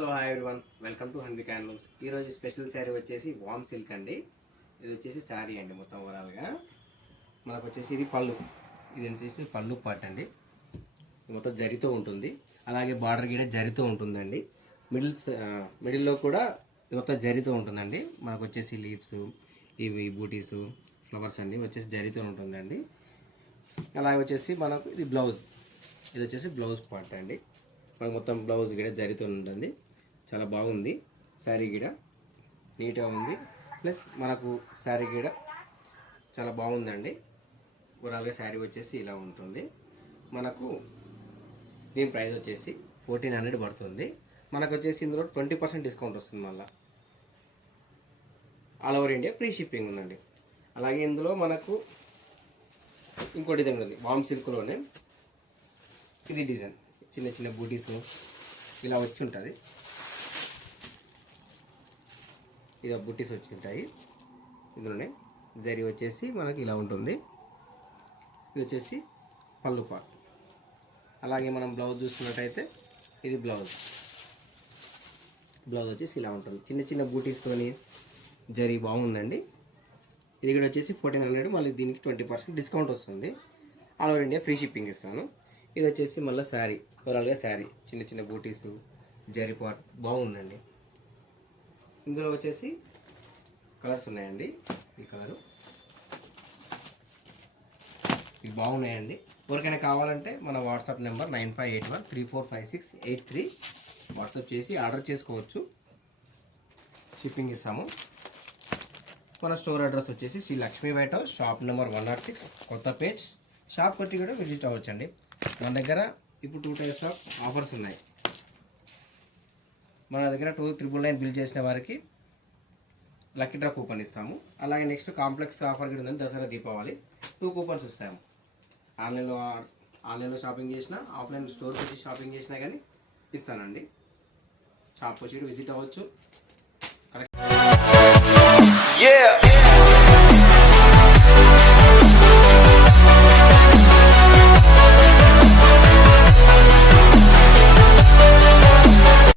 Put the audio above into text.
Hello hi everyone, welcome to హన్విక్ handlooms. ఈరోజు special sari వచ్చేసి వామ్ silk అండి. ఇది వచ్చేసి శారీ అండి. మొత్తం ఓవరాల్గా మనకు వచ్చేసి ఇది పళ్ళు, ఇది వచ్చేసి పళ్ళు పార్ట్ అండి. మొత్తం జరితో ఉంటుంది, అలాగే బార్డర్ కూడా జరితో ఉంటుందండి. మిడిల్లో కూడా మొత్తం జరితో ఉంటుందండి. మనకు వచ్చేసి లీవ్స్, ఇవి బూటీస్, ఫ్లవర్స్ అన్నీ వచ్చేసి జరితో ఉంటుందండి. అలాగే వచ్చేసి మనకు ఇది బ్లౌజ్, ఇది వచ్చేసి బ్లౌజ్ పార్ట్ అండి. మనకు మొత్తం బ్లౌజ్ కూడా జరితో ఉంటుంది. చాలా బాగుంది శారీ కూడా, నీట్గా ఉంది. ప్లస్ మనకు శారీ కూడా చాలా బాగుందండి. ఓవరాల్గా శారీ వచ్చేసి ఇలా ఉంటుంది. మనకు దీని ప్రైస్ వచ్చేసి 1400 పడుతుంది. మనకు వచ్చేసి ఇందులో 20% డిస్కౌంట్ వస్తుంది. మళ్ళీ all over India free shipping ఉందండి. అలాగే ఇందులో మనకు ఇంకో డిజైన్ ఉంది వామ్ సిల్క్లోనే. ఇది డిజైన్ చిన్న చిన్న బూటీస్ ఇలా వచ్చి ఉంటుంది. ఇలా బూటీస్ వచ్చి ఉంటాయి. ఇందులోనే జరీ వచ్చేసి మనకి ఇలా ఉంటుంది. ఇది వచ్చేసి పళ్ళు పార్ట్. అలాగే మనం బ్లౌజ్ చూసుకున్నట్టయితే ఇది బ్లౌజ్ వచ్చేసి ఇలా ఉంటుంది. చిన్న చిన్న బూటీస్తోని జరీ బాగుందండి. ఇది కూడా వచ్చేసి 1400. మళ్ళీ దీనికి 20% డిస్కౌంట్ వస్తుంది. All over India free shipping ఇస్తాను. ఇది వచ్చేసి మళ్ళీ శారీ, ఓవరాల్గా శారీ చిన్న చిన్న బూటీస్ జరీ పార్ట్ బాగుందండి. ఇందులో వచ్చేసి కలర్స్ ఉన్నాయండి. ఈ కలరు ఇవి బాగున్నాయండి. ఎవరికైనా కావాలంటే మన వాట్సాప్ నెంబర్ 9581345683 వాట్సాప్ చేసి ఆర్డర్ చేసుకోవచ్చు. షిప్పింగ్ ఇస్తాము. మన స్టోర్ అడ్రస్ వచ్చేసి Shri Lakshmi white house, shop number 106, Kothapet. Shop కొట్టి కూడా విజిట్ అవ్వచ్చండి. మన దగ్గర ఇప్పుడు 2 టైప్స్ ఆఫ్ ఆఫర్స్ ఉన్నాయి. మన దగ్గర 2999 బిల్ చేసిన వారికి లక్కీ డ్రా కూపన్ ఇస్తాము. అలాగే నెక్స్ట్ కాంప్లెక్స్ ఆఫర్ కూడా ఉందండి. దసరా దీపావళి 2 కూపన్స్ ఇస్తాము. ఆన్లైన్లో షాపింగ్ చేసినా, ఆఫ్లైన్ స్టోర్కి వచ్చి షాపింగ్ చేసినా కానీ ఇస్తానండి. షాప్కి వచ్చి విజిట్ అవ్వచ్చు.